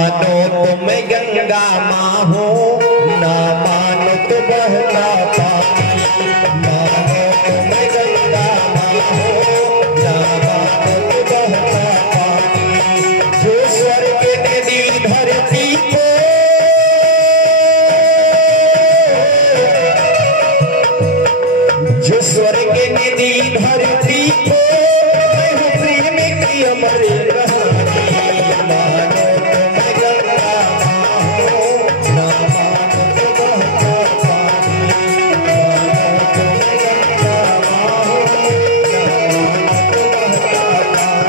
मानो तुम गंगा माँ हो, ना मानो तो बहता पानी। मानो तुम गंगा माँ हो, ना मानो तो बहता पानी। जो स्वर्ग ने दी धरती को, जो स्वर्ग ने दी धरती को, मैं हूँ प्रेम की अमर कहानी। मानो तुम गंगा माँ हो, ना मानो तो बहता पानी। मानो तुम गंगा माँ हो, ना मानो तो बहता पानी।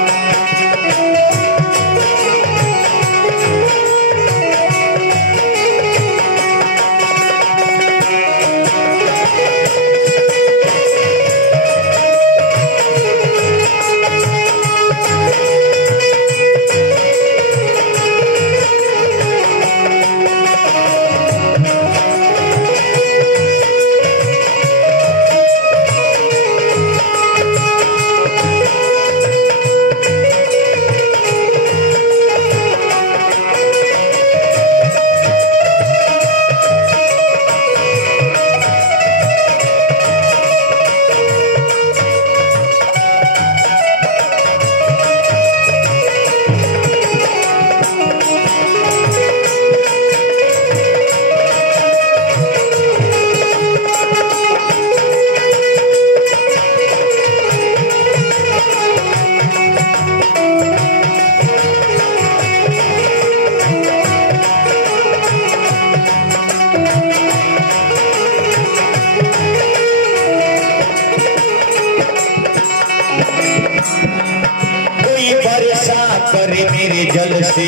करे मेरे जल से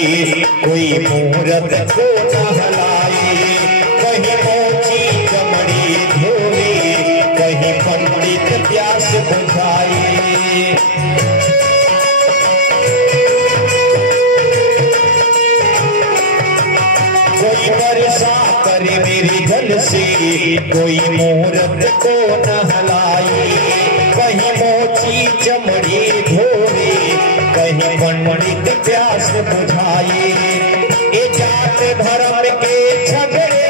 कोई मूरत को नहलाए, कहीं मोची चमड़ी धोए, कहीं पंडित प्यास बुझाए। कोई वर्षा करे मेरे जल से कोई मूरत को नहलाए, कहीं मोची चमड़ी धोए, कहीं पंडित प्यास बुझाए। ये जात धर्म के झगड़े,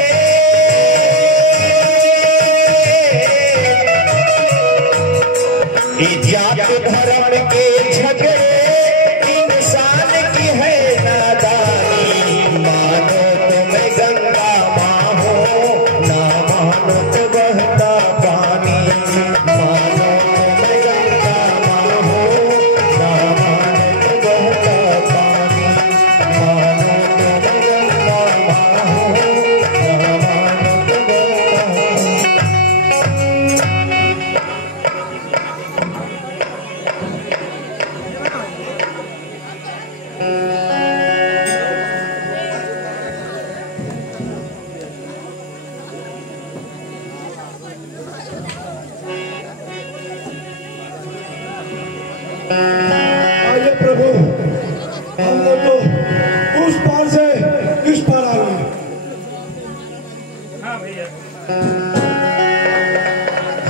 ये जात धर्म के झगड़े, इंसान की है नादानी। मानो तुम गंगा माँ हो, ना मानो तो बहता पानी। मानो तुम गंगा माँ हो, ना मानो तो बहता पानी। मानो तुम गंगा माँ हो, ना मानो तो बहता पानी। आइए प्रभु, हम लोग तो उस पार से इस पार आ गए।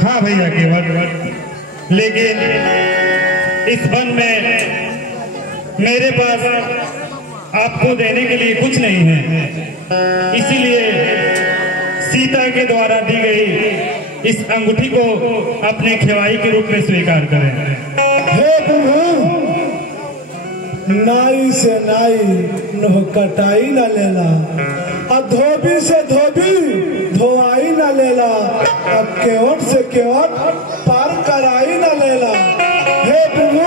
हाँ भैया केवल, लेकिन इस वन में मेरे पास आपको देने के लिए कुछ नहीं है, इसीलिए सीता के द्वारा दी गई इस अंगूठी को अपने खेवाई के रूप में स्वीकार करें। हे प्रभु, नाई से नाई नो कटाई न लेला, और धोबी से धोबी धोआई न लेला, और केवट से केवट पार कराई न लेला। हे प्रभु,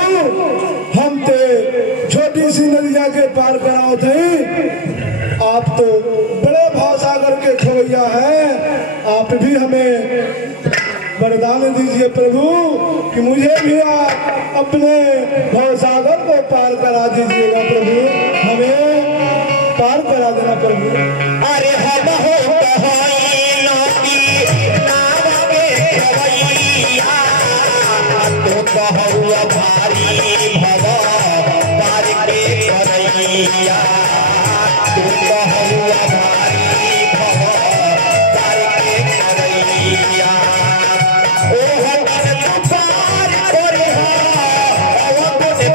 हम ते छोटी सी नदिया के पार कराओ थे, आप तो बड़े भावसागर के खोया है। आप भी हमें वरदान दीजिए प्रभु कि मुझे भी आप अपने भवसागर को पार करा दीजिएगा प्रभु, हमें पार करा देना प्रभु। अरे हम हो तो कहुआ भारी भवा पार के करैया, तो कहुआ भारी भवा पार के करैया।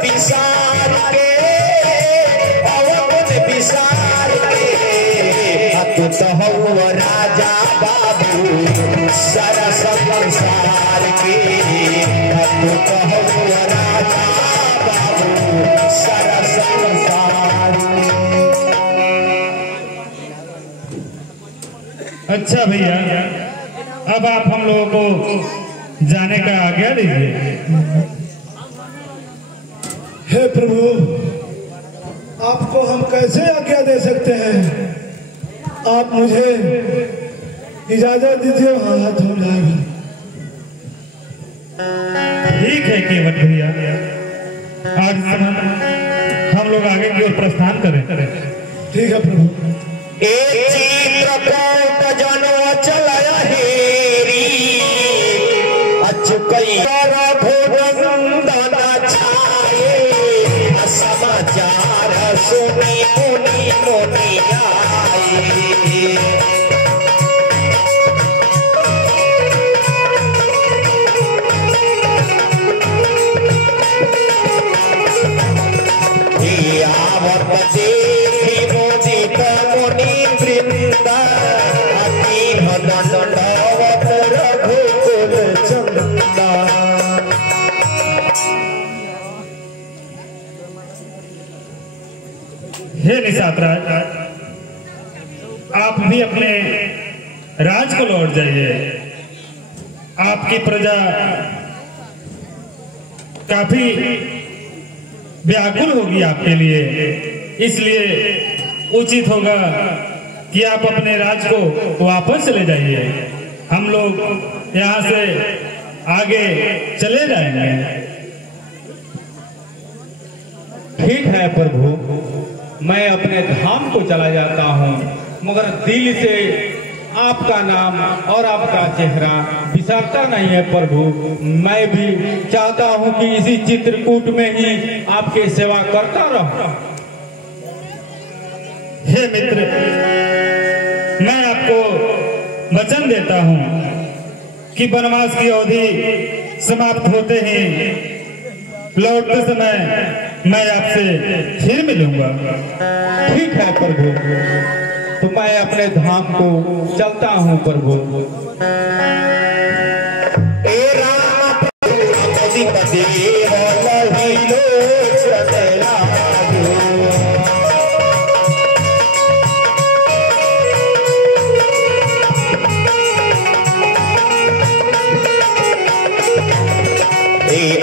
विसार के, विसार तू तो हौ राजा बाबू सारा संसार के, तू तो हौ राजा बाबू सारा संसार के। अच्छा भैया, अब आप हम लोगों को जाने का आज्ञा दीजिए। हे प्रभु, आपको हम कैसे आज्ञा दे सकते हैं? आप मुझे इजाजत दीजिए, हाथ हो जाएगा। ठीक है केवट भैया, आज हम लोग आगे की ओर प्रस्थान करें। ठीक है प्रभु। एक चित्रकूट जनो चलाया हेरी, अचुकई रघुनंदन छाये, समाचार सुनी मुनि मुनि आए। आवत देखी मोदित मुनि वृंदा, अति मदन नवत रघुकुल चंदा। हे निषाद राज, आप भी अपने राज को लौट जाइए। आपकी प्रजा काफी व्याकुल होगी आपके लिए, इसलिए उचित होगा कि आप अपने राज को वापस चले जाइए। हम लोग यहाँ से आगे चले जाएंगे। ठीक है प्रभु, मैं अपने धाम को चला जाता हूँ, मगर दिल से आपका नाम और आपका चेहरा बिसरता नहीं है प्रभु। मैं भी चाहता हूँ कि इसी चित्रकूट में ही आपकी सेवा करता रहूं। हे मित्र, मैं आपको वचन देता हूँ कि वनवास की अवधि समाप्त होते ही लौटते समय मैं आपसे फिर मिलूंगा। ठीक है प्रभु, तो मैं अपने धाम को चलता हूँ प्रभु। ए राम पति लहिलो चला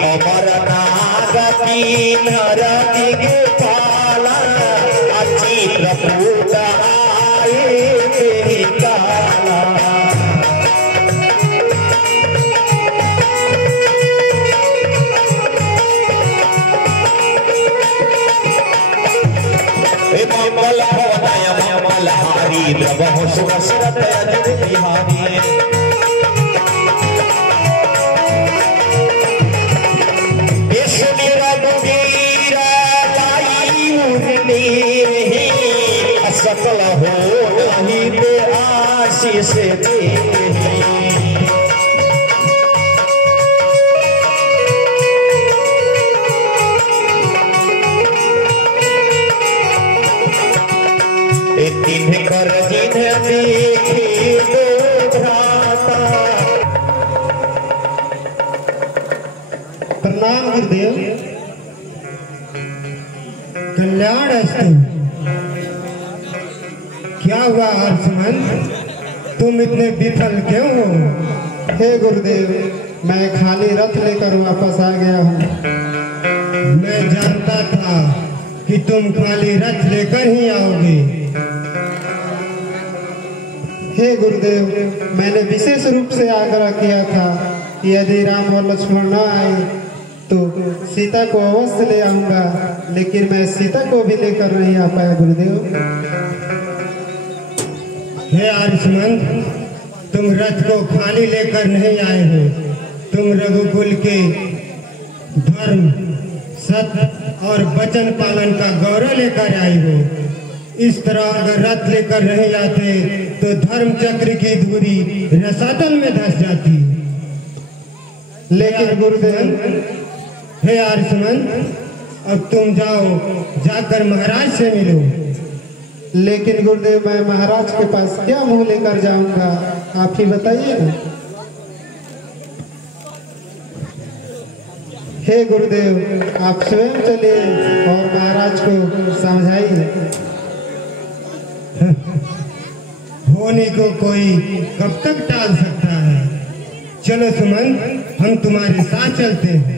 अमरनागति नरति गोपाला, चित्रकूट आए तेरी काला। ममल भवनाय ममल हारी, द्रवहु सुरसरत अजित बिहारी। सकल हो वहीं पे आशीष दे। दिन कर जिन्हें देखे दो भ्राता। प्रणाम गुरुदेव। कल्याण अस्तु। क्या हुआ हर्षमन, तुम इतने विफल क्यों हो? हे गुरुदेव, मैं खाली रथ लेकर वापस आ गया हूँ। मैं जानता था कि तुम खाली रथ लेकर ही आओगे। हे गुरुदेव, मैंने विशेष रूप से आग्रह किया था कि यदि राम और लक्ष्मण न आए तो सीता को अवश्य ले आऊंगा, लेकिन मैं सीता को भी लेकर नहीं आ पाया गुरुदेव। हे आयुष्मान, तुम रथ को खाली लेकर नहीं आए हो। तुम रघुकुल के धर्म, सत्य और वचन पालन का गौरव लेकर आए हो। इस तरह अगर रथ लेकर नहीं आते तो धर्म चक्र की धुरी रसातल में धस जाती। लेकिन गुरुदेव, हे आयुष्मान, अब तुम जाओ, जाकर महाराज से मिलो। लेकिन गुरुदेव मैं महाराज के पास क्या मुंह लेकर जाऊंगा, आप ही बताइए ना। हे गुरुदेव, आप स्वयं चलिए और महाराज को समझाइए। होने को कोई कब तक टाल सकता है। चलो सुमन, हम तुम्हारे साथ चलते हैं।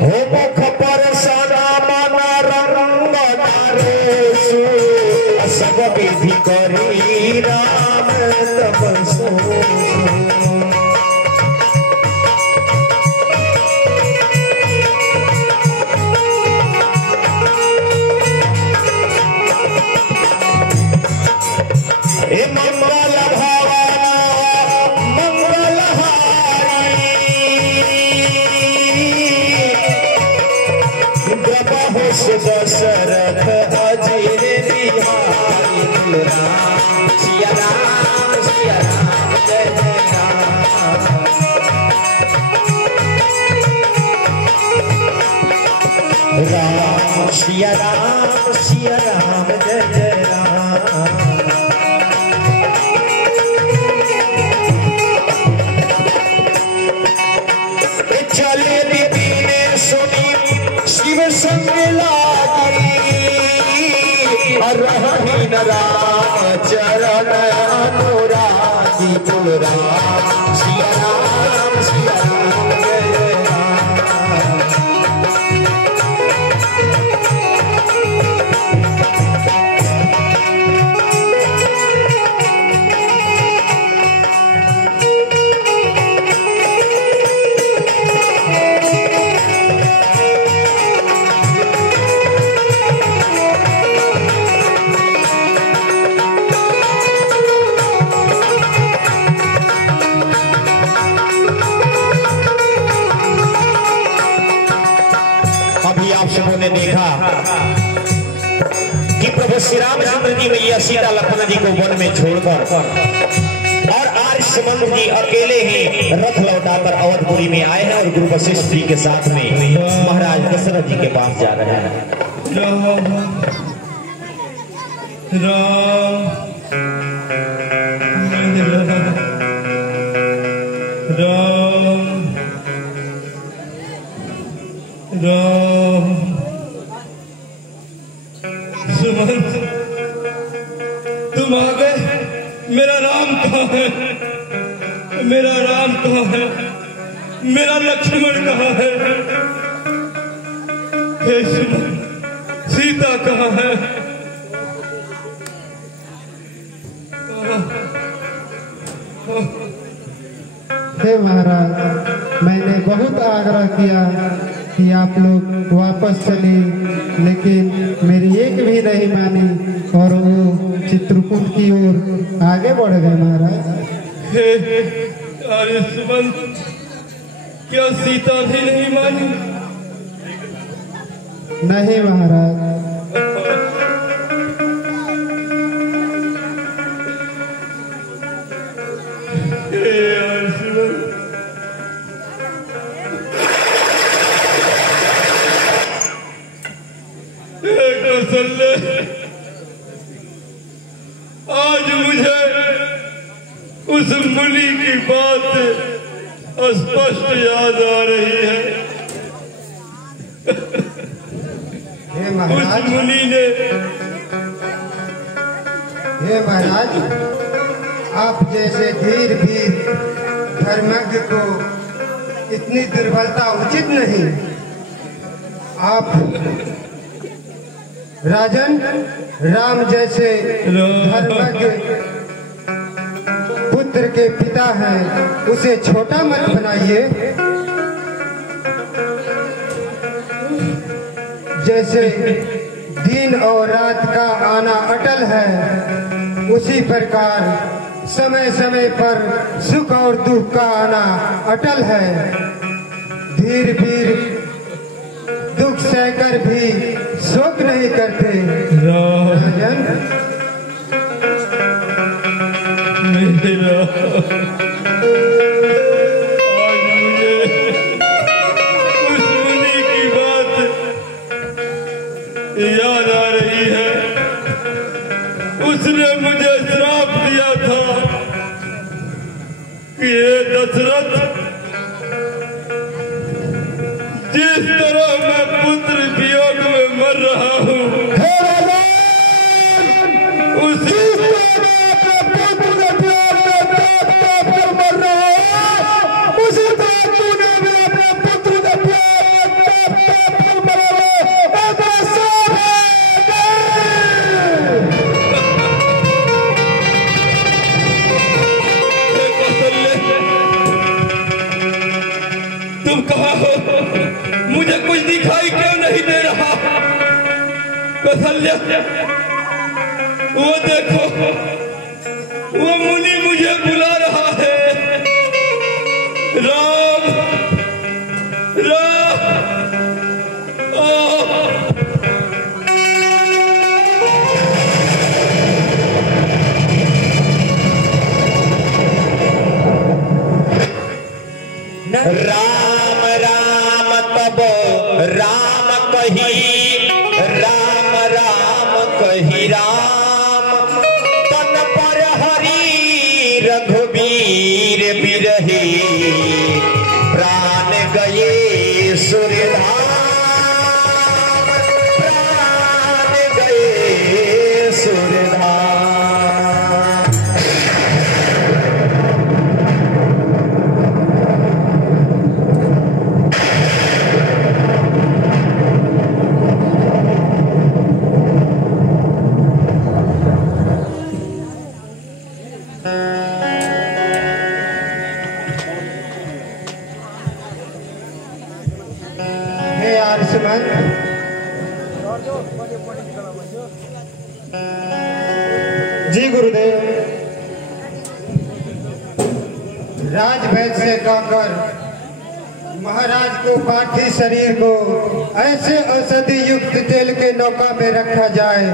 हो मुख पर सदा मना रंग नारेसु, सब विधि करी राम तपसो। हे मंगल भवन मंगलहारी, प्रभु दशरथ अजीर बिहारी। राम सिया राम जय राम। राम सिया राम जय जय राम। चले दीदी ने सुनी शिव संग लागी, रही न राम चरण अनुरागी। बोल राम सिया राम जय जय राम। अभी आप सबों ने देखा कि प्रभु श्री रामचंद्र जी मैया सीता लखन जी को वन में छोड़कर और आर्य सुमंत जी अकेले ही रथ लौटाकर अवधपुरी में आए हैं और गुरु वशिष्ठ जी के साथ में महाराज दशरथ जी के पास जा रहे हैं। राम राम सुमंत, तुम आ गए। मेरा राम कहाँ है? मेरा राम कहाँ है? मेरा लक्ष्मण कहाँ है? हे सुमंत, सीता कहाँ है? हे महाराज, मैंने बहुत आग्रह किया कि आप लोग वापस चले, लेकिन मेरी एक भी नहीं मानी और वो चित्रकूट की ओर आगे बढ़ गए महाराज। अरे सुमंत, क्या सीता भी नहीं मानी? नहीं महाराज। आज मुझे उस मुनि की बात स्पष्ट याद आ रही है। हे उस महाराज, मुनि ने हे महाराज, आप जैसे धीर भी धर्मज्ञ को इतनी दुर्बलता उचित नहीं। आप राजन राम जैसे धर्मज्ञ पुत्र के पिता हैं, उसे छोटा मत बनाइए। जैसे दिन और रात का आना अटल है, उसी प्रकार समय समय पर सुख और दुख का आना अटल है। धीर वीर दुख सहकर भी शोक नहीं करते। राजन, मेरा आज मुझे जिस तरह मैं पुत्र वियोग में मर रहा हूँ, हे भगवान, उसी उसी तरह तूने भी अपने पुत्र के प्यार में तप तप कर मरा है। ऐसा सब है। तुम कहाँ हो? मुझे कुछ दिखाई क्यों नहीं दे रहा? कौशल्या, वो देखो, वो मुनि मुझे बुला रहा है। राम, राम, राम राम तब राम कही, राम राम कही राम, तन पर हरि रघुवीर बिरही, प्राण गए सूर्यधाम, प्राण गए सूर्यधाम। हे आयुष्मान, जी गुरुदेव, राजवैद्य से कहकर महाराज को पार्थिव शरीर को ऐसे औषधि युक्त तेल के नौका में रखा जाए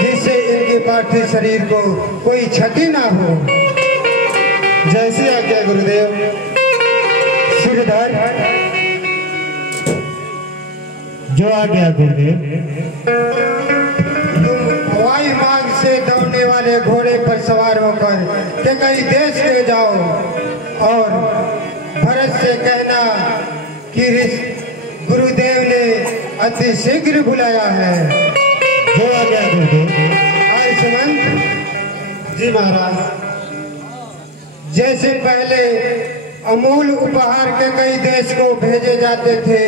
जिससे इनके पार्थिव शरीर को कोई क्षति ना हो। जैसे आज्ञा गुरुदेव। सिरधर, जो आ गया गुरुदेव। तुम हवाई मार्ग से दौड़ने वाले घोड़े पर सवार होकर के कई देश ले जाओ और भरत से कहना कि गुरुदेव ने अति शीघ्र बुलाया है। जो आ गया गुरुदेव। आयुष्मान जी महाराज, जैसे पहले अमूल उपहार के कई देश को भेजे जाते थे,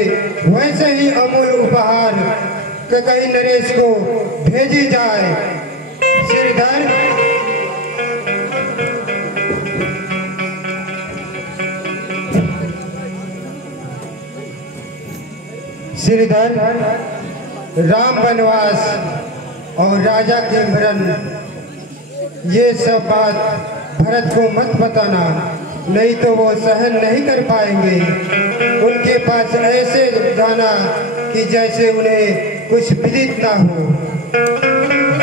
वैसे ही अमूल उपहार के कई नरेश को भेजी जाए। श्रीधर, श्रीधर, राम वनवास और राजा के मरण, ये सब बात भरत को मत बताना, नहीं तो वो सहन नहीं कर पाएंगे। उनके पास ऐसे जाना कि जैसे उन्हें कुछ विदित ना हो।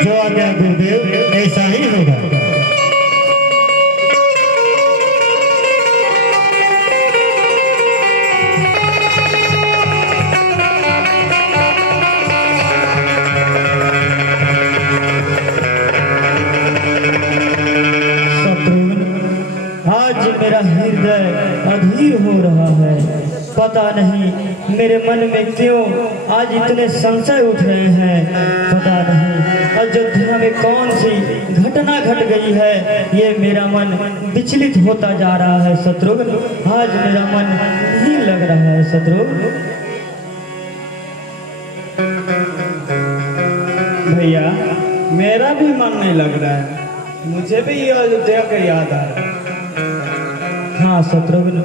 जो आ गया गुरुदेव, ऐसा ही होगा। आज मेरा हृदय अधीर हो रहा है। पता नहीं मेरे मन में क्यों आज इतने संशय उठ रहे हैं। पता नहीं अयोध्या में कौन सी घटना घट गई है, ये मेरा मन विचलित होता जा रहा है। शत्रुघ्न, आज मेरा मन नहीं लग रहा है। शत्रुघ्न भैया, मेरा भी मन नहीं लग रहा है। मुझे भी ये अयोध्या का याद आ रहा है। हाँ शत्रुघ्न,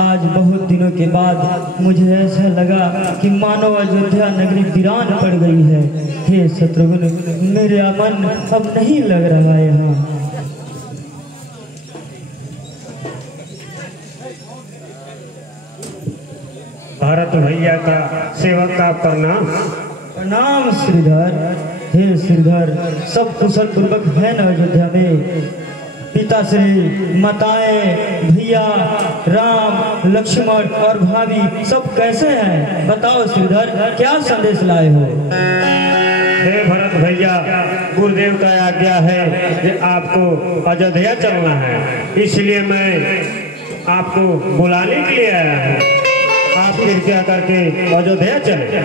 आज बहुत दिनों के बाद मुझे ऐसा लगा कि मानो अयोध्या नगरी वीरान पड़ गई है। हे शत्रुघ्न, मेरा मन अब नहीं लग रहा है यहाँ। भारत भैया का सेवक का प्रणाम। प्रणाम श्रीधर। हे श्रीधर, सब कुशल पूर्वक है न अयोध्या में? पिताश्री, माताएं, भैया, राम, लक्ष्मण और भाभी सब कैसे हैं? बताओ श्रीधर, क्या संदेश लाए हो? हे भरत भैया, गुरुदेव का आज्ञा है कि आपको अयोध्या चलना है, इसलिए मैं आपको बुलाने के लिए आया हूँ। आप आप कृपया करके अयोध्या चले।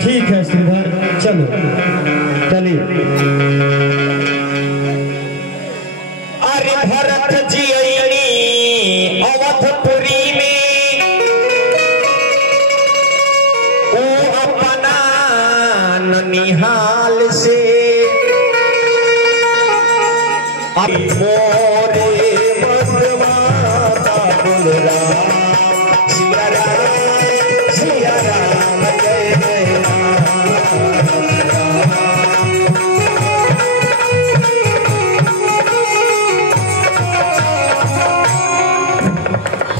ठीक है श्रीधर, चलो। चलिए। अरे भरत जी अइनी अवधपुरी में ओ अपना ननिहाल से मोरे मधुमाता बोल राम सिया राम जय जय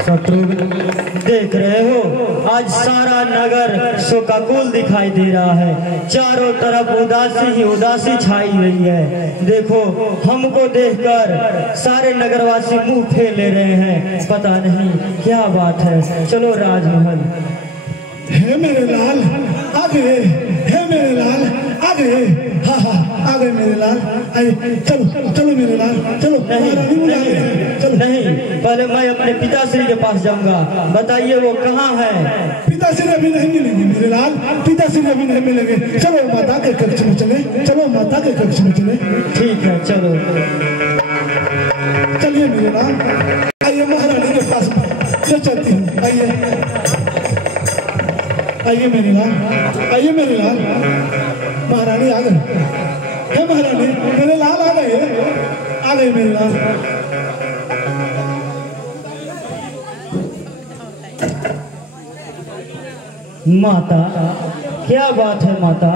शत्रुघ्न, देख रहे हो आज सारा नगर शोकाकुल दिखाई दे रहा है। चारों तरफ उदासी ही उदासी छाई हुई है। देखो हमको देखकर सारे नगरवासी मुंह फेर ले रहे हैं। पता नहीं क्या बात है। चलो राजमहल। हे मेरे लाल आ गए, हे मेरे लाल आ गए। हाँ हाँ आ गए मेरे लाल, आइए चलो चलो मेरे लाल चलो। नहीं नहीं, चलो नहीं, पहले मैं अपने पिताश्री के पास जाऊंगा। बताइए वो कहाँ है? पिताश्री अभी नहीं मिलेंगे मेरे लाल, पिताश्री अभी नहीं मिलेंगे। चलो माता के कक्ष में चले, चलो माता के कक्ष में चले। ठीक है चलो। चलिए मेरे लाल, आइए महारानी के पास ले चलती हूँ। आइए आइए मेरे लाल, आइए मेरे लाल। महारानी आ गए, हे महारानी मेरे लाल आ गए, आ गए मेरे लाल। माता, क्या बात है माता?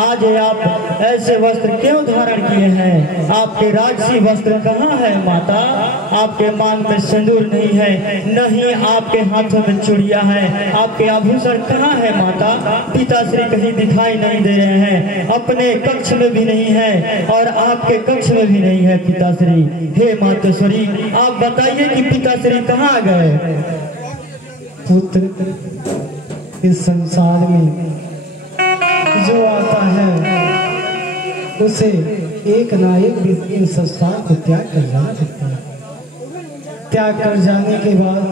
आज आप ऐसे वस्त्र क्यों धारण किए हैं? आपके राजसी वस्त्र कहाँ है माता? आपके मांग में सिंदूर नहीं है, नहीं आपके हाथों में चूड़ियां है। आपके आभूषण कहाँ है माता? पिताश्री कहीं दिखाई नहीं दे रहे हैं, अपने कक्ष में भी नहीं है और आपके कक्ष में भी नहीं है पिताश्री। हे मातेश्वरी, आप बताइए कि पिताश्री कहाँ गए? पुत्र, इस संसार में जो आता है उसे एक ना एक दिन इन संसार को त्याग कर जाना पड़ता है। त्याग कर जाने के बाद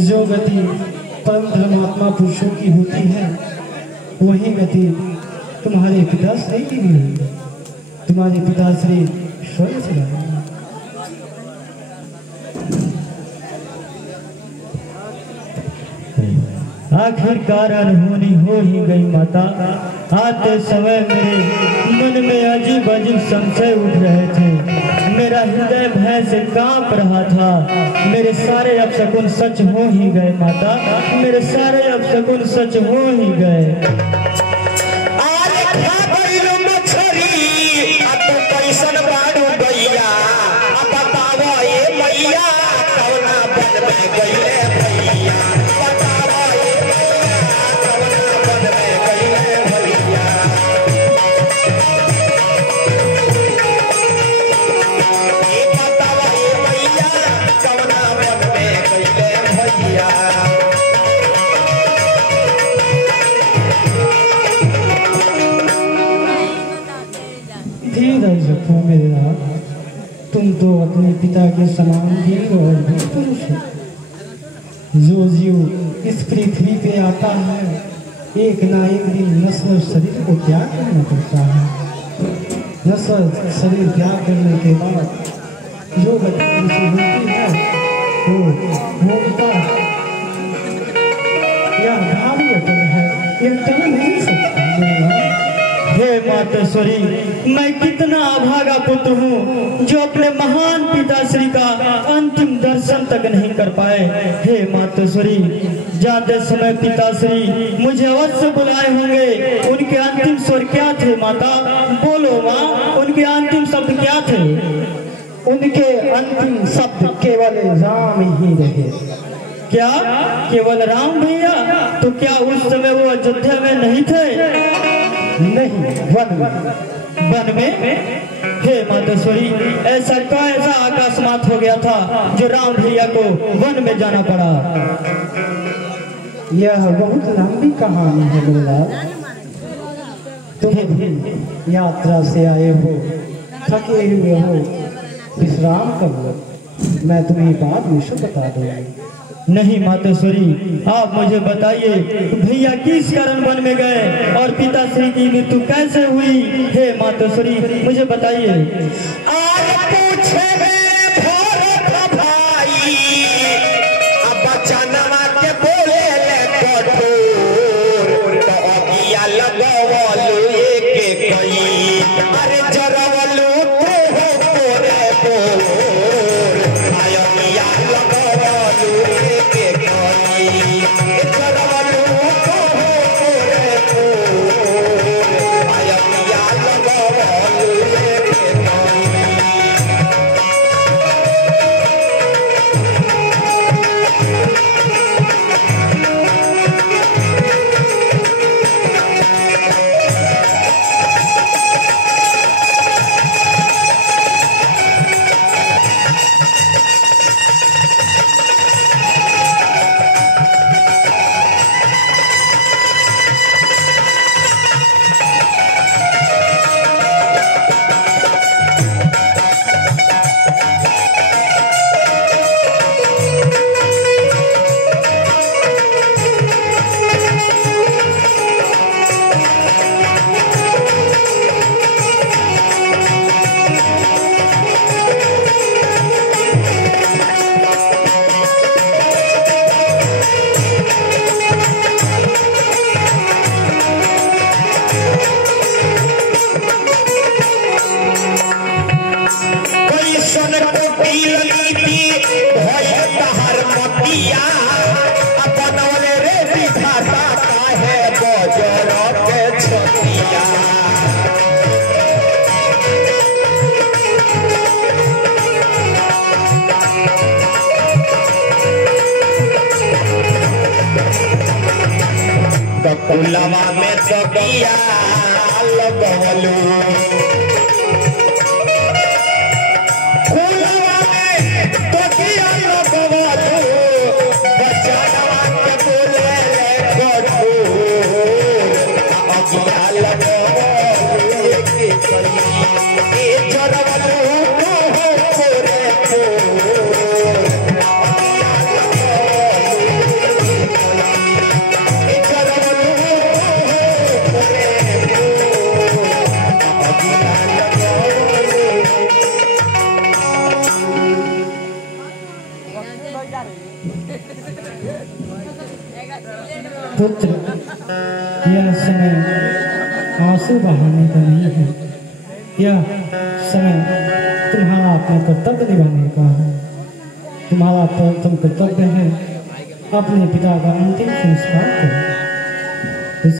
जो गति परम धर्मात्मा पुरुषों की होती है, वही गति तुम्हारे पिताश्री की भी होगी। तुम्हारे पिताश्री स्वयं से जाएंगे। आखिरकार अनहोनी हो ही गई माता। आते समय मेरे मन में अजीब अजीब संशय उठ रहे थे। मेरा हृदय भय से कांप रहा था। मेरे सारे अपशकुन सच हो ही गए माता, मेरे सारे अपशकुन सच हो ही गए। धीरज रखो मेरे राज, तुम तो अपने पिता के समान वीर और पुरुष हो। जो जीव इस पृथ्वी पे आता है, एक ना एक दिन नश्वर शरीर को त्याग करना पड़ता है। नश्वर शरीर त्याग करने के बाद जो गति उसे होती है वो मोहता या भावी अटल है, यह टल नहीं सकता। हे मातेश्वरी, मैं कितना अभागा पुत्र हूँ जो अपने महान पिताश्री का अंतिम दर्शन तक नहीं कर पाए। हे मातेश्वरी, जाते समय पिताश्री मुझे अवश्य बुलाए होंगे। उनके अंतिम स्वर क्या थे माता? बोलो माँ, उनके अंतिम शब्द क्या थे? उनके अंतिम शब्द केवल राम ही रहे। क्या केवल राम भैया? तो क्या उस समय वो अयोध्या में नहीं थे? नहीं, वन में। हे मातेश्वरी, ऐसा कैसा अकस्मात हो गया था जो राम भैया को वन में जाना पड़ा? यह बहुत लंबी कहानी है बोला। तुम भी यात्रा से आए हो, थके हुए हो, विश्राम कर लो। मैं तुम्हें बाद में सब बता दूंगी। नहीं मातोश्वरी, आप मुझे बताइए भैया किस कारण वन में गए और पिताश्री की मृत्यु कैसे हुई? हे मातोश्वरी मुझे बताइए। आज पूछे भरत भाई, अब बचनवा के बोले ले कठोर, तो अगिया लगवलू एक कई, अरे जरवलू तो हो तोरे बोर, अगिया लगवलू एक कई, जरवलू तो हो तोरे बोर, अगिया लगवलू एक कई। कुलवा में तकिया लगवलू, कुलवा में तकिया लगवलू, बचनवा के बोले ले कठोर, अगिया लगवलू एक कई, ए जरवलू तो हो तोरे बोर, अगिया लगवलू एक कई, ए जरवलू पुत्र, यह समय आंसू बहाने का नहीं है, यह समय तुम्हारा अपना कर्तव्य निभाने का है। तुम्हारा प्रथम कर्तव्य है अपने पिता का अंतिम संस्कार करो।